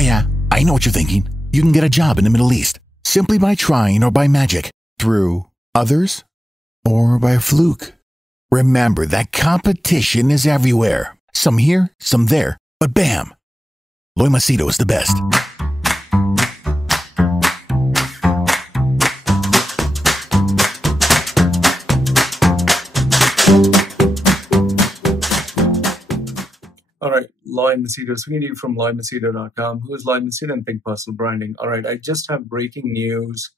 Yeah, I know what you're thinking. You can get a job in the Middle East simply by trying or by magic, through others, or by fluke. Remember that competition is everywhere. Some here, some there, but bam! Loy Machedo is the best. All right, Loy Machedo, speaking to you from loymachedo.com. Who is Loy Machedo and Think Personal Branding? All right, I just have breaking news,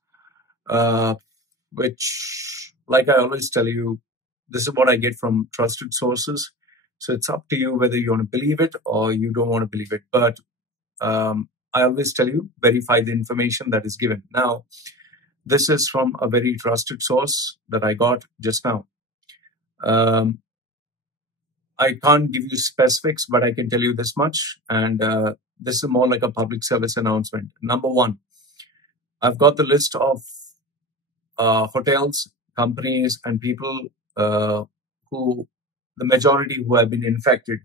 which, like I always tell you, this is what I get from trusted sources. So it's up to you whether you want to believe it or you don't want to believe it. But I always tell you, verify the information that is given. Now, this is from a very trusted source that I got just now. I can't give you specifics, but I can tell you this much. And this is more like a public service announcement. Number one, I've got the list of hotels, companies, and people who, the majority who have been infected.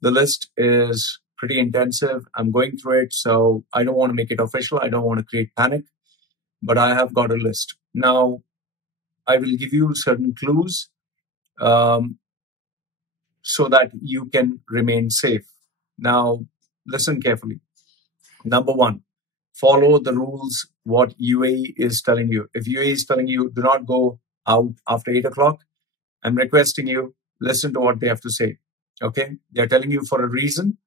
The list is pretty intensive. I'm going through it, so I don't want to make it official. I don't want to create panic, but I have got a list. Now, I will give you certain clues so that you can remain safe. Now, listen carefully. Number one, follow the rules, what UAE is telling you. If UAE is telling you, do not go out after 8 o'clock, I'm requesting you, listen to what they have to say. Okay? They're telling you for a reason.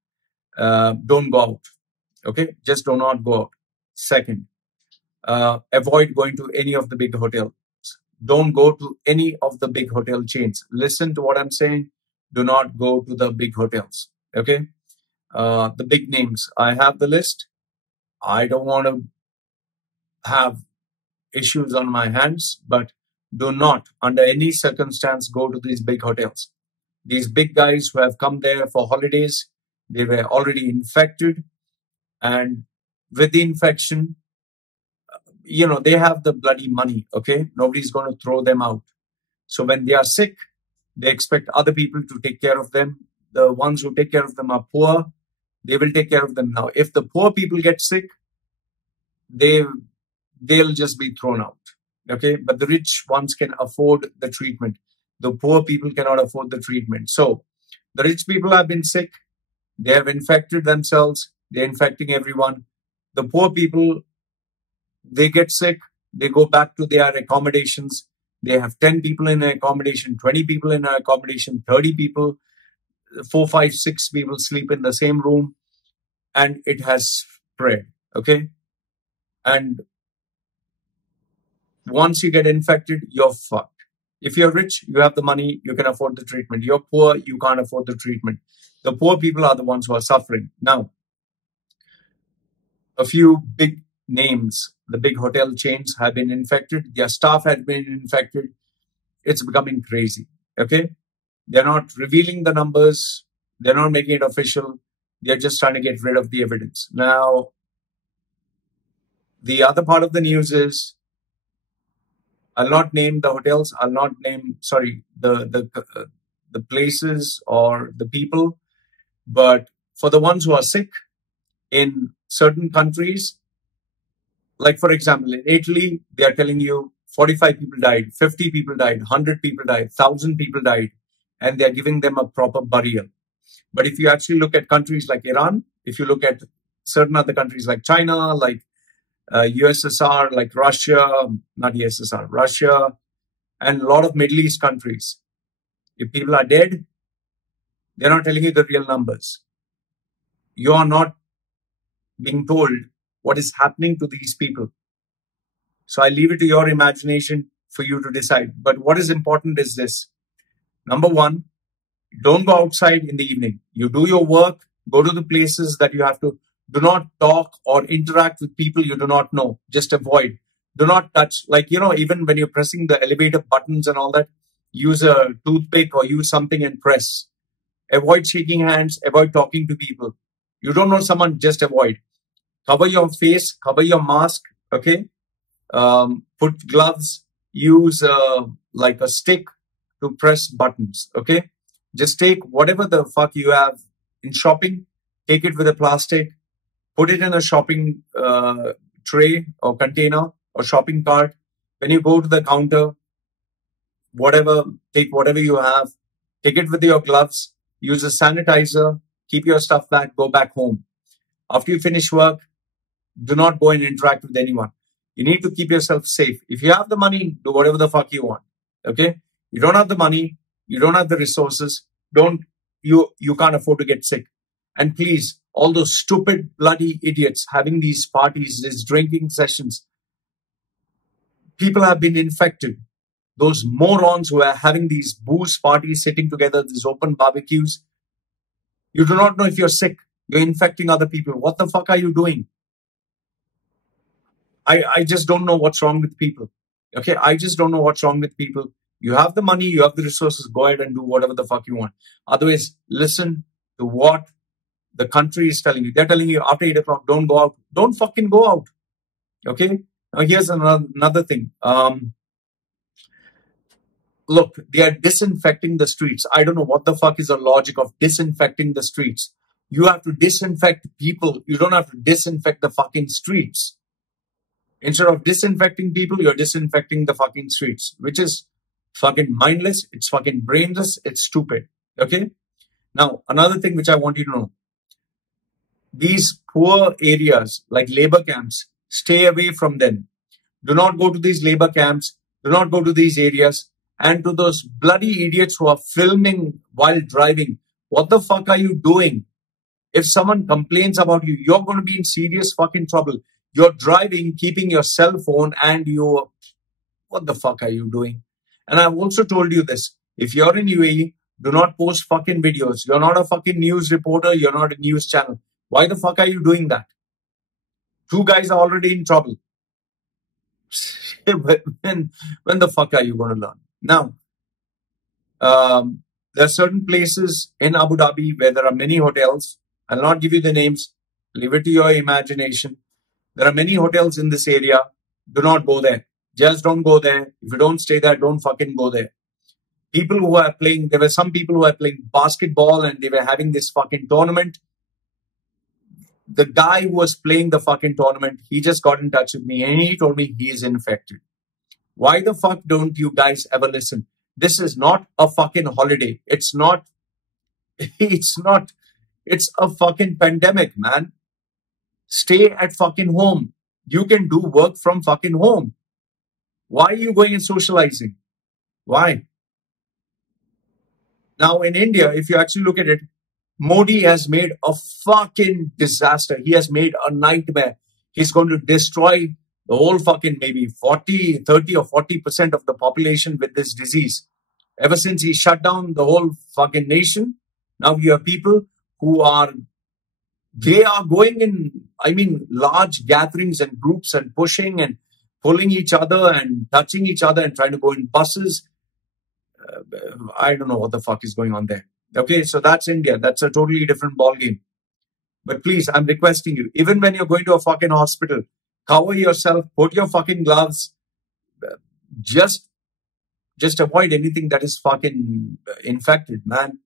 Don't go out. Okay? Just do not go out. Second, avoid going to any of the big hotels. Don't go to any of the big hotel chains. Listen to what I'm saying. Do not go to the big hotels. Okay? The big names. I have the list. I don't want to have issues on my hands, but do not, under any circumstance, go to these big hotels. These big guys who have come there for holidays, they were already infected. And with the infection, they have the bloody money, okay? Nobody's going to throw them out. So when they are sick, they expect other people to take care of them. The ones who take care of them are poor. They will take care of them now. If the poor people get sick, they'll just be thrown out. Okay, but the rich ones can afford the treatment. The poor people cannot afford the treatment. So the rich people have been sick. They have infected themselves. They're infecting everyone. The poor people, they get sick. They go back to their accommodations. They have 10 people in an accommodation, 20 people in an accommodation, 30 people, 4, 5, 6 people sleep in the same room. And it has spread. Okay. And once you get infected, you're fucked. If you're rich, you have the money, you can afford the treatment. You're poor, you can't afford the treatment. The poor people are the ones who are suffering. Now, a few big names, the big hotel chains have been infected. Their staff has been infected. It's becoming crazy. Okay? They're not revealing the numbers. They're not making it official. They're just trying to get rid of the evidence. Now, the other part of the news is, I'll not name the hotels. I'll not name, the places or the people. But for the ones who are sick in certain countries, like for example, in Italy, they are telling you 45 people died, 50 people died, 100 people died, 1,000 people died, and they're giving them a proper burial. But if you actually look at countries like Iran, if you look at certain other countries like China, like USSR, like Russia, not USSR, Russia, and a lot of Middle East countries, if people are dead, they're not telling you the real numbers. You are not being told what is happening to these people. So I leave it to your imagination for you to decide. But what is important is this. Number one, don't go outside in the evening. You do your work, go to the places that you have to. Do not talk or interact with people you do not know. Just avoid. Do not touch. Like, even when you're pressing the elevator buttons and all that, use a toothpick or use something and press. Avoid shaking hands. Avoid talking to people. You don't know someone, just avoid. Cover your face. Cover your mask. Okay. Put gloves. Use like a stick to press buttons. Okay. Just take whatever the fuck you have in shopping. Take it with a plastic. put it in a shopping tray or container or shopping cart. When you go to the counter, take whatever you have, take it with your gloves, use a sanitizer, keep your stuff back, go back home. After you finish work, do not go and interact with anyone. You need to keep yourself safe. If you have the money, do whatever the fuck you want. Okay? You don't have the money, you don't have the resources, you can't afford to get sick. And please, all those stupid bloody idiots having these parties, these drinking sessions, people have been infected. Those morons who are having these booze parties, sitting together, these open barbecues, you do not know if you're sick. You're infecting other people. What the fuck are you doing? I just don't know what's wrong with people. Okay, I just don't know what's wrong with people. You have the money, you have the resources, go ahead and do whatever the fuck you want. Otherwise, listen to what the country is telling you. They're telling you after 8 o'clock, don't go out. Don't fucking go out. Okay? Now here's another thing. Look, they are disinfecting the streets. I don't know what the fuck is the logic of disinfecting the streets. You have to disinfect people. You don't have to disinfect the fucking streets. Instead of disinfecting people, you're disinfecting the fucking streets, which is fucking mindless. It's fucking brainless. It's stupid. Okay? Now, another thing which I want you to know. These poor areas like labor camps, stay away from them. Do not go to these labor camps. Do not go to these areas. And to those bloody idiots who are filming while driving, what the fuck are you doing? If someone complains about you, you're going to be in serious fucking trouble. You're driving, keeping your cell phone, and what the fuck are you doing? And I've also told you this. If you're in UAE, do not post fucking videos. You're not a fucking news reporter. You're not a news channel. Why the fuck are you doing that? 2 guys are already in trouble. When the fuck are you going to learn? Now, there are certain places in Abu Dhabi where there are many hotels. I'll not give you the names. Leave it to your imagination. There are many hotels in this area. Do not go there. Just don't go there. If you don't stay there, don't fucking go there. People who are playing, there were some people who were playing basketball and they were having this fucking tournament. The guy who was playing the fucking tournament, he just got in touch with me and he told me he is infected. Why the fuck don't you guys ever listen? This is not a fucking holiday. It's a fucking pandemic, man. Stay at fucking home. You can do work from fucking home. Why are you going and socializing? Why? Now in India, if you actually look at it, Modi has made a fucking disaster. He has made a nightmare. He's going to destroy the whole fucking maybe 30 or 40% of the population with this disease. Ever since he shut down the whole fucking nation, now you have people who are going in, large gatherings and groups and pushing and pulling each other and touching each other and trying to go in buses. I don't know what the fuck is going on there. Okay, so that's India. That's a totally different ballgame. But please, I'm requesting you, even when you're going to a fucking hospital, cover yourself, put your fucking gloves, just avoid anything that is fucking infected, man.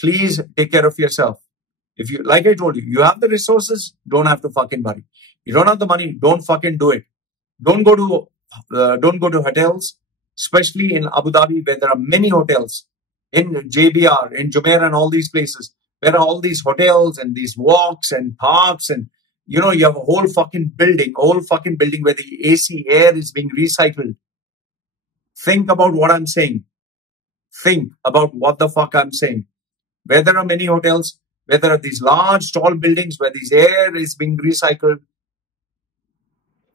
Please take care of yourself. If you, like I told you, you have the resources, don't have to fucking worry. You don't have the money, don't fucking do it. Don't go to hotels, especially in Abu Dhabi where there are many hotels. In JBR, in Jumeirah and all these places, where are all these hotels and these walks and parks and, you have a whole fucking building where the AC air is being recycled. Think about what I'm saying. Think about what the fuck I'm saying. Where there are many hotels, where there are these large, tall buildings, where this air is being recycled,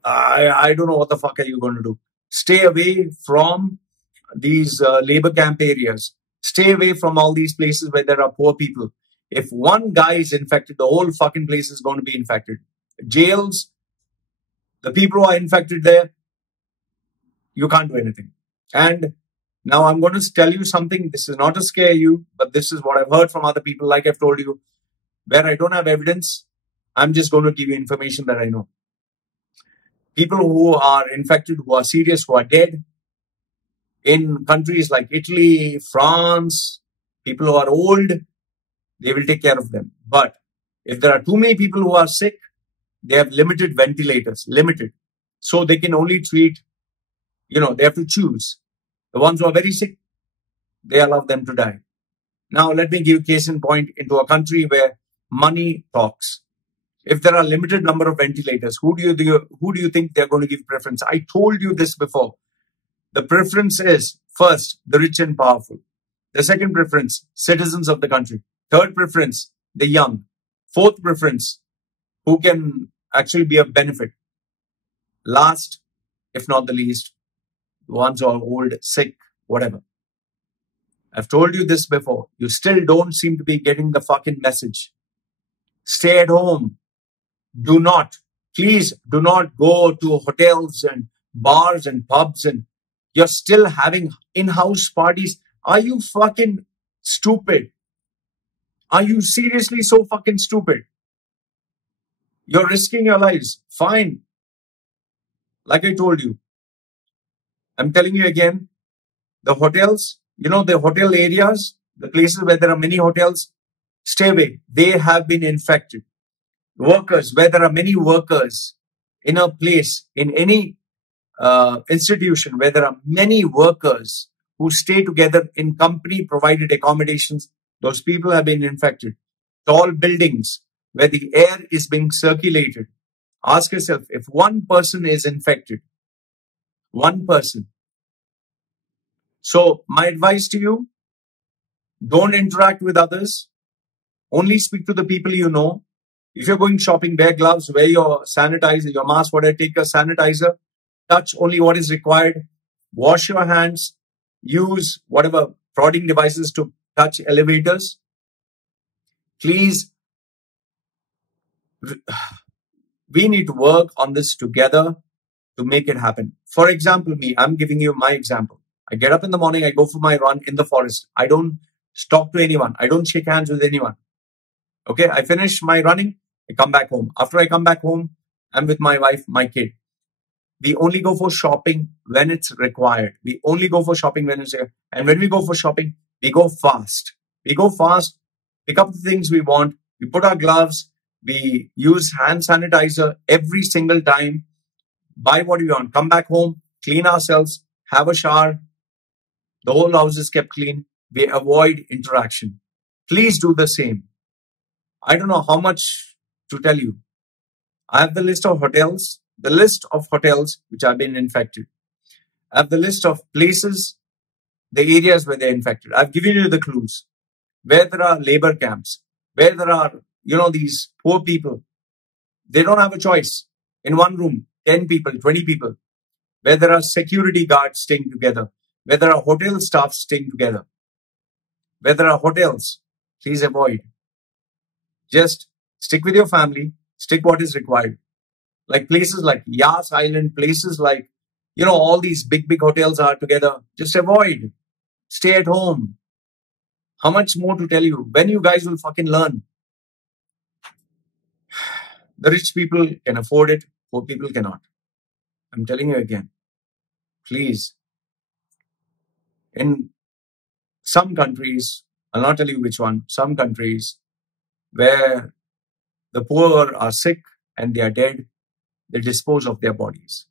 I don't know what the fuck are you going to do. Stay away from these labor camp areas. Stay away from all these places where there are poor people. If one guy is infected, the whole fucking place is going to be infected. Jails, the people who are infected there, you can't do anything. And now I'm going to tell you something. This is not to scare you, but this is what I've heard from other people. Like I've told you, where I don't have evidence, I'm just going to give you information that I know. People who are infected, who are serious, who are dead, in countries like Italy, France, people who are old, they will take care of them. But If there are too many people who are sick, they have limited ventilators, limited. So they can only treat, they have to choose. The ones who are very sick, they allow them to die. Now, let me give case in point into a country where money talks. If there are limited number of ventilators, who do you think they're going to give preference? I told you this before. The preference is, first, the rich and powerful. The second preference, citizens of the country. Third preference, the young. Fourth preference, who can actually be of benefit. Last, if not the least, the ones who are old, sick, whatever. I've told you this before. You still don't seem to be getting the fucking message. Stay at home. Please do not go to hotels and bars and pubs, and you're still having in-house parties. Are you fucking stupid? Are you seriously so fucking stupid? You're risking your lives. Fine. Like I told you. I'm telling you again, the hotels, the hotel areas, the places where there are many hotels, stay away. They have been infected. Workers, where there are many workers in a place, in any institution where there are many workers who stay together in company-provided accommodations, those people have been infected. Tall buildings where the air is being circulated. Ask yourself, if one person is infected, one person. So my advice to you, don't interact with others. Only speak to the people you know. If you're going shopping, wear gloves, wear your sanitizer, your mask, whatever, take a sanitizer. Touch only what is required. Wash your hands. Use whatever prodding devices to touch elevators. Please, we need to work on this together to make it happen. For example, I'm giving you my example. I get up in the morning, I go for my run in the forest. I don't talk to anyone. I don't shake hands with anyone. Okay, I finish my running, I come back home. After I come back home, I'm with my wife, my kid. We only go for shopping when it's required. We only go for shopping when it's required. And when we go for shopping, we go fast. We go fast, pick up the things we want, we put our gloves, we use hand sanitizer every single time, buy what we want, come back home, clean ourselves, have a shower. The whole house is kept clean. We avoid interaction. Please do the same. I don't know how much to tell you. I have the list of hotels which have been infected. I have the list of places, the areas where they're infected. I've given you the clues. Where there are labor camps, where there are, these poor people, they don't have a choice. In one room, 10 people, 20 people, where there are security guards staying together, where there are hotel staff staying together, where there are hotels, please avoid. Just stick with your family, stick what is required. Like places like Yas Island, places like, all these big hotels are together. Just avoid. Stay at home. How much more to tell you? When you guys will fucking learn? The rich people can afford it, poor people cannot. I'm telling you again. Please. In some countries, I'll not tell you which one, some countries where the poor are sick and they are dead, they dispose of their bodies.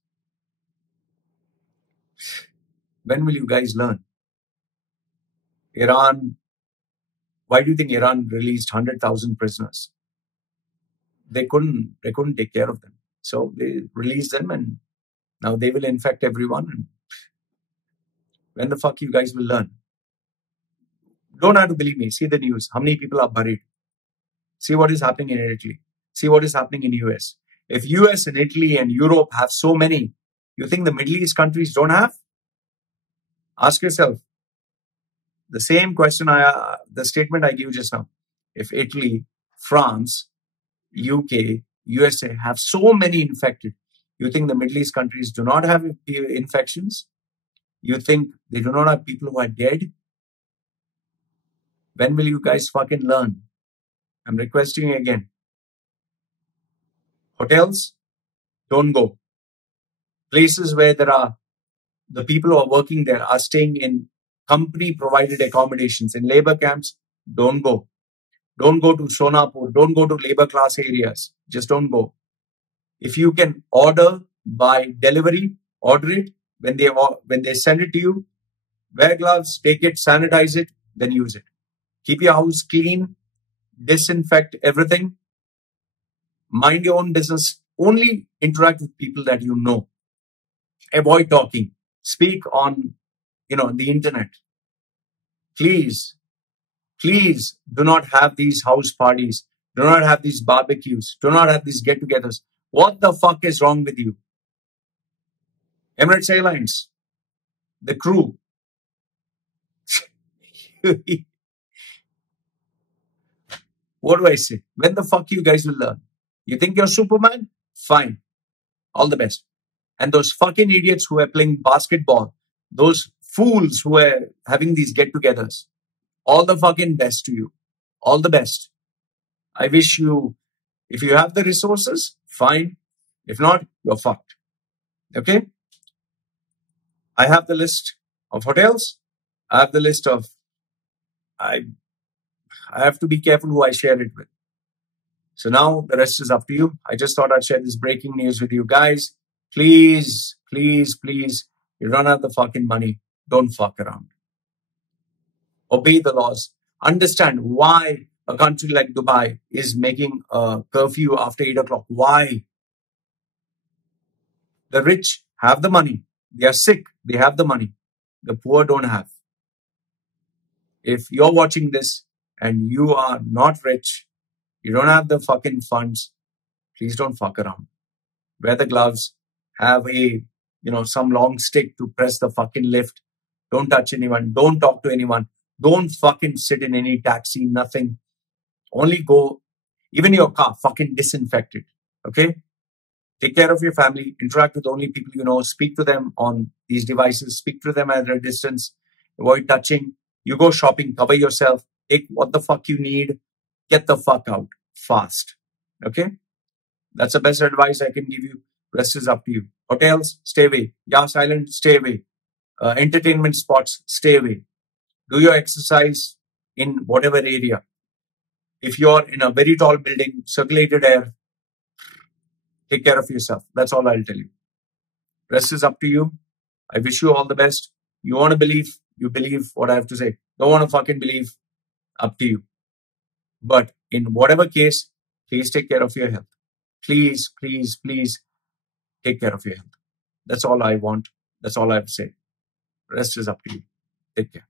When will you guys learn? Iran, why do you think Iran released 100,000 prisoners? They couldn't take care of them. So they released them and now they will infect everyone. And when the fuck you guys will learn? Don't have to believe me. See the news. How many people are buried? See what is happening in Italy. See what is happening in US. If US and Italy and Europe have so many, you think the Middle East countries don't have? Ask yourself. The same question, the statement I gave just now. If Italy, France, UK, USA have so many infected, you think the Middle East countries do not have infections? You think they do not have people who are dead? When will you guys fucking learn? I'm requesting you again. Hotels, don't go. Places where there are, the people who are working there are staying in company-provided accommodations. In labor camps, don't go. Don't go to Sonapur. Don't go to labor class areas. Just don't go. If you can order by delivery, order it. When they send it to you, wear gloves, take it, sanitize it, then use it. Keep your house clean, disinfect everything, mind your own business. Only interact with people that you know. Avoid talking. Speak on, the internet. Please, please do not have these house parties. Do not have these barbecues. Do not have these get-togethers. What the fuck is wrong with you? Emirates Airlines, the crew. What do I say? When the fuck you guys will learn? You think you're Superman? Fine. All the best. And those fucking idiots who are playing basketball, those fools who are having these get-togethers, all the fucking best to you. All the best. I wish you, if you have the resources, fine. If not, you're fucked. Okay? I have the list of hotels. I have the list of, I have to be careful who I share it with. So now the rest is up to you. I just thought I'd share this breaking news with you guys. Please, please, please, you run out the fucking money. Don't fuck around. Obey the laws. Understand why a country like Dubai is making a curfew after 8 o'clock. Why? The rich have the money. They are sick. They have the money. The poor don't have. If you're watching this and you are not rich, you don't have the fucking funds, please don't fuck around. Wear the gloves. Have some long stick to press the fucking lift. Don't touch anyone. Don't talk to anyone. Don't fucking sit in any taxi, nothing. Only go, even your car, fucking disinfect it. Okay? Take care of your family. Interact with only people you know. Speak to them on these devices. Speak to them at a distance. Avoid touching. You go shopping. Cover yourself. Take what the fuck you need. Get the fuck out fast. Okay? That's the best advice I can give you. Rest is up to you. Hotels, stay away. Yas Island, stay away. Entertainment spots, stay away. Do your exercise in whatever area. If you're in a very tall building, circulated air, take care of yourself. That's all I'll tell you. Rest is up to you. I wish you all the best. You want to believe, you believe what I have to say. Don't want to fucking believe, up to you. But in whatever case, please take care of your health. Please, please, please take care of your health. That's all I want. That's all I have to say. Rest is up to you. Take care.